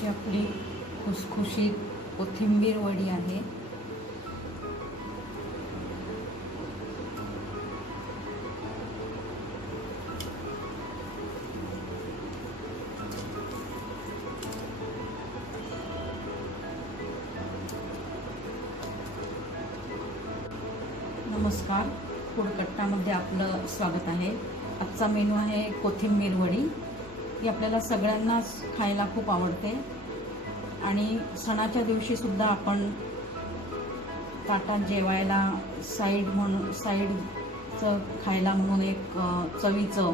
अशी आपली खुसखुशीत कोथिंबीर वडी आहे. नमस्कार. फूडकट्टामध्ये आपलं स्वागत आहे. आजचा मेनू आहे कोथिंबीर वडी. ती आपल्याला सगळ्यांनाच खायला खूप आवडते. आणि सणाच्या दिवशीसुद्धा आपण ताटात जेवायला साईड म्हणून साईडचं खायला म्हणून एक चवीचं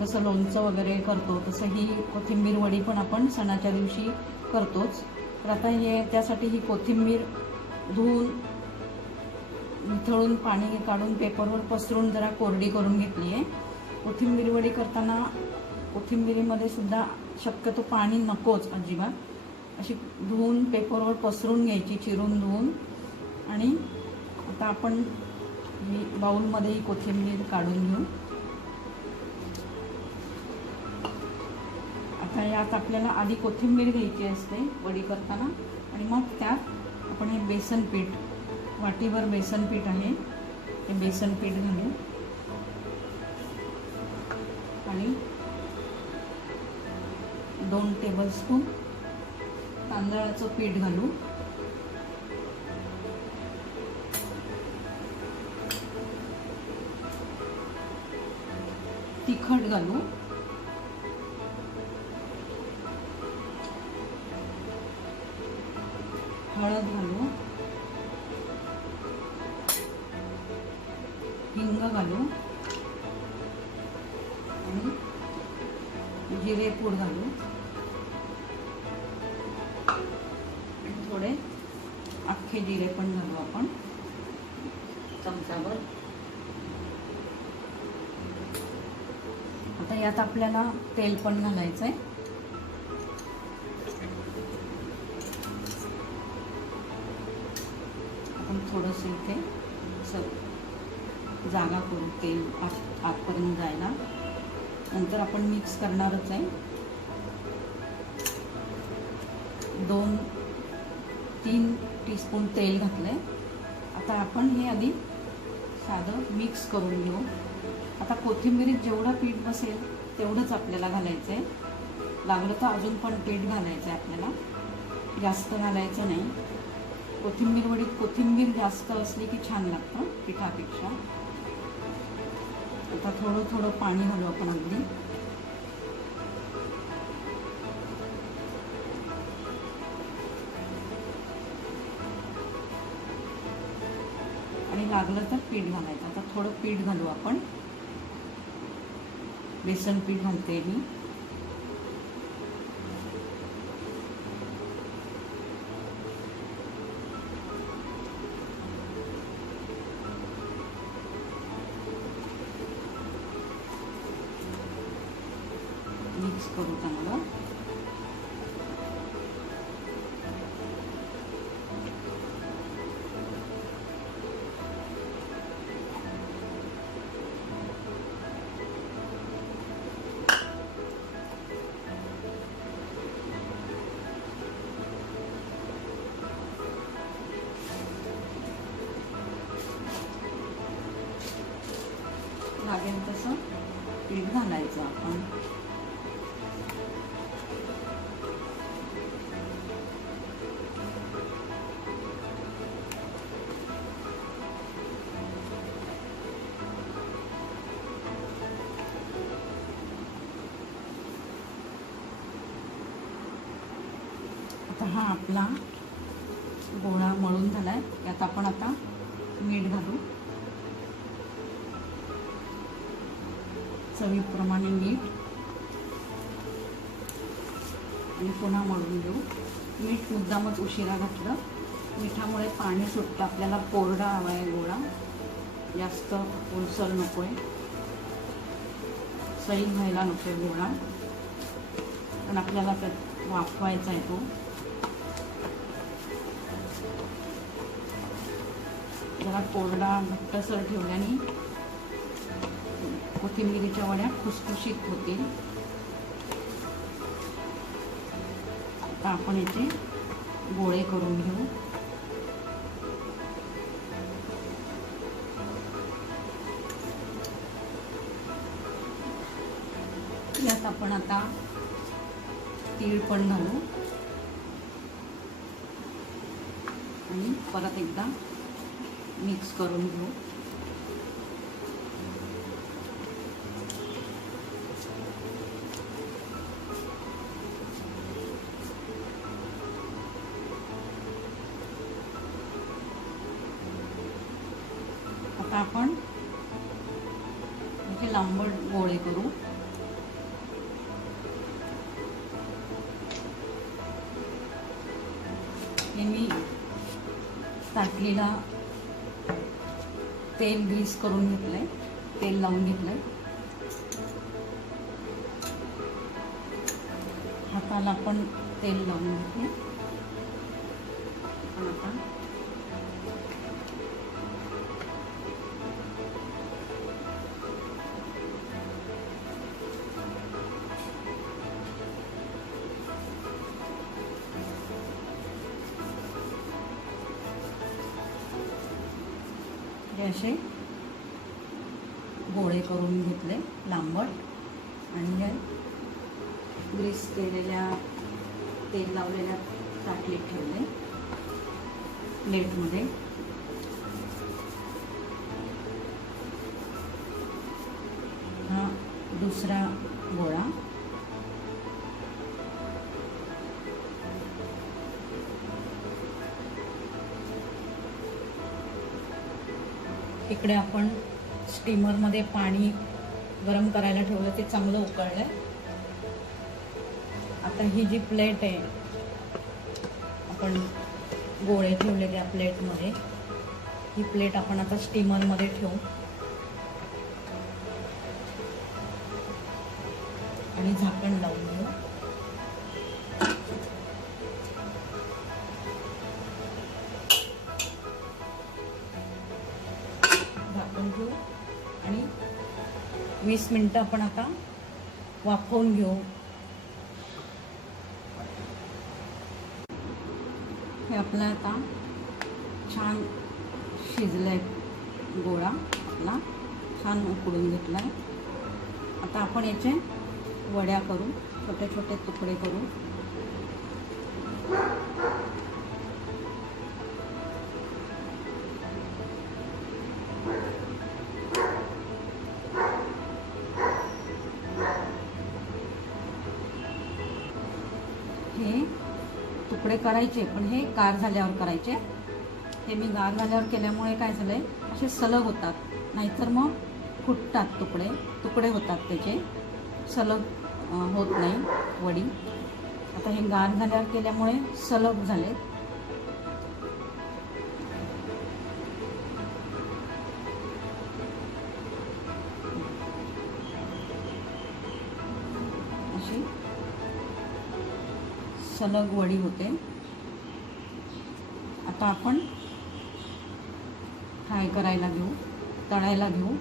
जसं लोणचं वगैरे करतो तसं ही कोथिंबीर वडी पण आपण सणाच्या दिवशी करतोच. तर आता हे त्यासाठी ही कोथिंबीर धुवून निथळून पाणी काढून पेपरवर पसरून जरा कोरडी करून घेतली आहे कोथिंबीर वडी करताना कोथिंबिरीमध्ये सुद्धा शक्यतो पाणी नकोच अजिबात. अशी धुवून पेपरवर पसरून घ्यायची चिरून धुवून. आणि आता आपण ही बाऊलमध्ये ही कोथिंबीर काढून घेऊ. आता यात आपल्याला आधी कोथिंबीर घ्यायची असते वडी करताना. आणि मग त्यात आपण हे बेसन पीठ वाटीभर बेसन पीठ आहे. ते बेसन पीठ घालू. आणि दोन टेबलस्पून तांदळाचं पीठ घालू तिखट घालू हळद घालू हिंग घालू आणि जिरे पूड घालू हे जिरे पण घालू आपण. चमचावर आता यात आपल्याला तेल पण घालायचं आहे आपण थोडंसं इथे जागा करू तेल आत आतपर्यंत जायला. नंतर आपण मिक्स करणारच आहे. दोन तीन टीस्पून तेल घातलं आहे आता आपण हे आधी साधं मिक्स करून घेऊ. आता कोथिंबिरीत जेवढं पीठ बसेल तेवढंच आपल्याला घालायचं आहे लागलं तर अजून पण पीठ घालायचं आहे आपल्याला. जास्त घालायचं नाही. कोथिंबीर वडीत कोथिंबीर जास्त असली की छान लागतं पिठापेक्षा. आता थोडं थोडं पाणी घालू आपण अगदी. आणि लागलं तर पीठ घालायचं. आता थोडं पीठ घालू आपण. बेसन पीठ घालते मी. आपला गोळा मळून झाला आहे त्यात आपण आता मीठ घालू. चवीप्रमाणे मीठ. आणि पुन्हा मळून घेऊ. मीठ मुद्दामच उशिरा घातलं. मिठामुळे पाणी सुटतं. आपल्याला कोरडा हवा आहे गोळा. जास्त ओलसर नको आहे सैल व्हायला नको आहे गोळा. पण आपल्याला त्यात वाफवायचा आहे तो. जरा कोरडा घट्टसर ठेवल्याने कोथिंबिरीच्या वड्या खुसखुशीत होतील. आता आपण याचे गोळे करून घेऊ. यात आपण आता तीळ पण घालू. आणि परत एकदा मिक्स करून घेऊ. आता आपण इथे लांबट गोळे करू. हे मी ताटलीला तेल ग्रीस करून घेतलंय. तेल लावून घेतलंय. हाताला पण तेल लावून घेतलं असे गोळे करून घेतले लांबट. आणि हे ग्रीस केलेल्या तेल लावलेल्या ताटलीत ठेवले प्लेटमध्ये. हा दुसरा गोळा. इकडे आपण स्टीमरमध्ये पाणी गरम करायला ठेवलं ते चांगलं उकळलं. आता ही जी प्लेट आहे आपण गोळे ठेवलेल्या प्लेटमध्ये ही प्लेट आपण आता स्टीमरमध्ये ठेवू. आणि झाकण लावून वीस मिनटं आपण आता वाफवून घेऊ. हे आपला आता छान शिजलाय गोळा आपला. छान उकडून घेतला आहे आता आपण याचे वड्या करू छोटे छोटे तुकडे करू. तुकडे करायचे पण हे गार झाल्यावर करायचे. हे मी गार झाल्यावर केल्यामुळे काय झालं आहे असे सलग होतात. नाहीतर मग फुटतात तुकडे. तुकडे होतात त्याचे. सलग होत नाही वडी. आता हे गार झाल्यावर केल्यामुळे सलग झाले सलग वडी होते. आता आपण फ्राय करायला घेऊ तळायला घेऊ.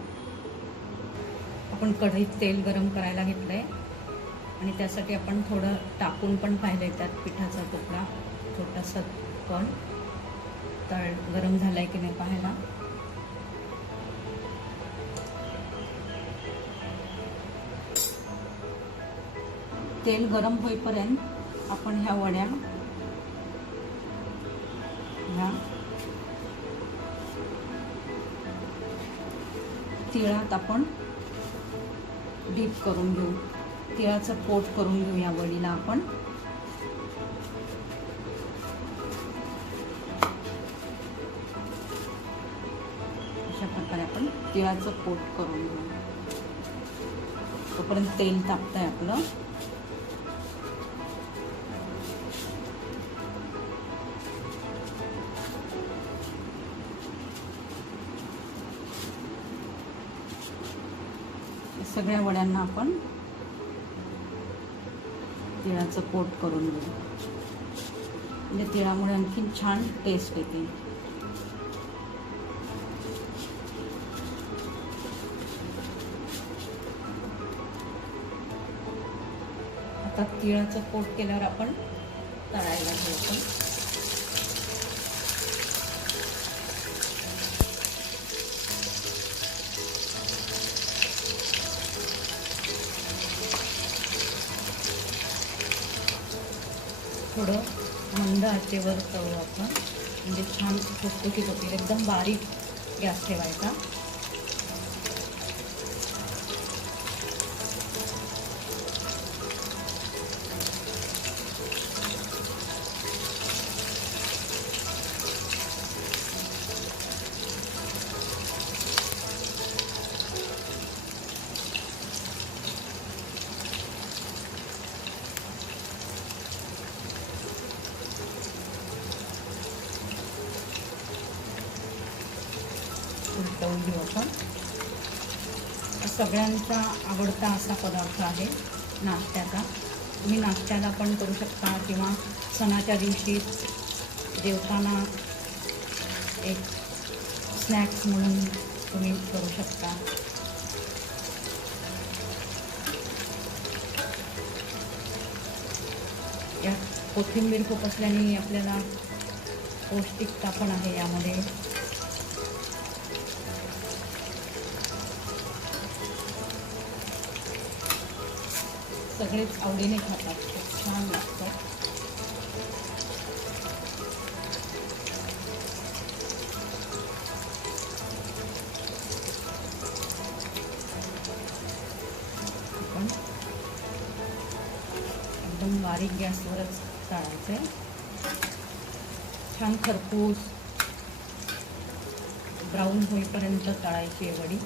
आपण कढईत तेल गरम करायला घेतलं आहे आणि त्यासाठी आपण थोडं टाकून पण पाहिलं आहे त्यात पिठाचा तुकडा छोटासा कण तळ गरम झाला आहे की नाही पाहायला. तेल गरम होईपर्यंत आपण ह्या वड्या. ह्या. तिळात आपण डीप करून घेऊ. तिळाचं पोट करून घेऊ या वडीला आपण. अशा प्रकारे आपण तिळाचं पोट करून घेऊ. तोपर्यंत तेल तापतंय आपलं. सगळ्या वड्यांना आपण तिळाचं पोट करून घेऊ म्हणजे तिळामुळे आणखीन छान टेस्ट येते. आता तिळाचं पोट केल्यावर आपण तळायला घेऊ थोडं मंद आचेवर तळू आपण. म्हणजे छान खुसखुशीत होतील एकदम बारीक गॅस ठेवायचा. सगळ्यांचा आवडता असा पदार्थ आहे नाश्त्याचा. तुम्ही नाश्त्याला पण करू शकता किंवा सणाच्या दिवशी जेवताना एक स्नॅक्स म्हणून तुम्ही करू शकता. यात कोथिंबीर खूप असल्याने आपल्याला पौष्टिकता पण आहे यामध्ये. सगळेच आवडीने खातात. खूप छान लागतं. आपण एकदम बारीक गॅसवरच तळायचं आहे छान खरपूस ब्राऊन होईपर्यंत तळायची वडी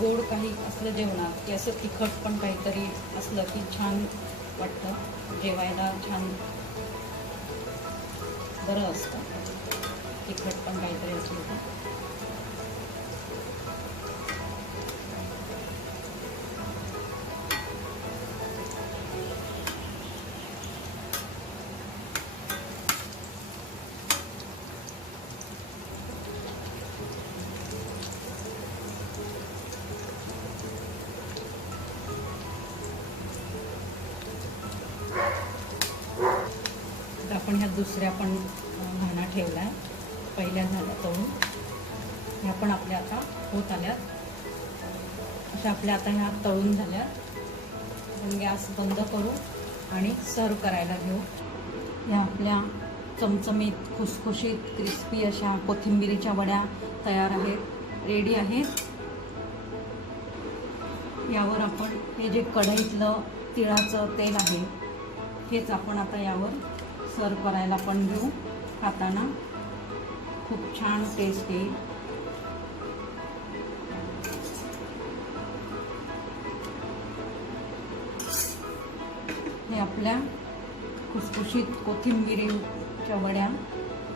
गोड काही असलं जेवणात की असं तिखट पण काहीतरी असलं की छान वाटतं. जेवायला छान बरं असतं. तिखट पण काहीतरी असलं तर. दुसऱ्या पण घाणा ठेवला आहे. पहिल्या झाल्या तळून ह्या पण आपल्या आता होत आल्यात अशा आपल्या आता ह्या तळून झाल्यात आपण गॅस बंद करू आणि सर्व करायला घेऊ. ह्या आपल्या चमचमीत खुसखुशीत क्रिस्पी अशा कोथिंबिरीच्या वड्या तयार आहेत रेडी आहेत. यावर आपण हे जे कढईतलं तिळाचं तेल आहे हेच आपण आता यावर सर्व करायला पण घेऊ खाताना खूप छान टेस्ट येईल. हे आपल्या खुसखुशीत कोथिंबिरीच्या वड्या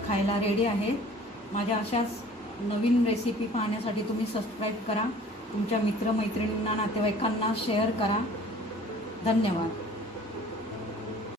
खायला रेडी आहेत. माझ्या अशाच नवीन रेसिपी पाहण्यासाठी तुम्ही सबस्क्राईब करा. तुमच्या मित्रमैत्रिणींना नातेवाईकांना शेअर करा. धन्यवाद.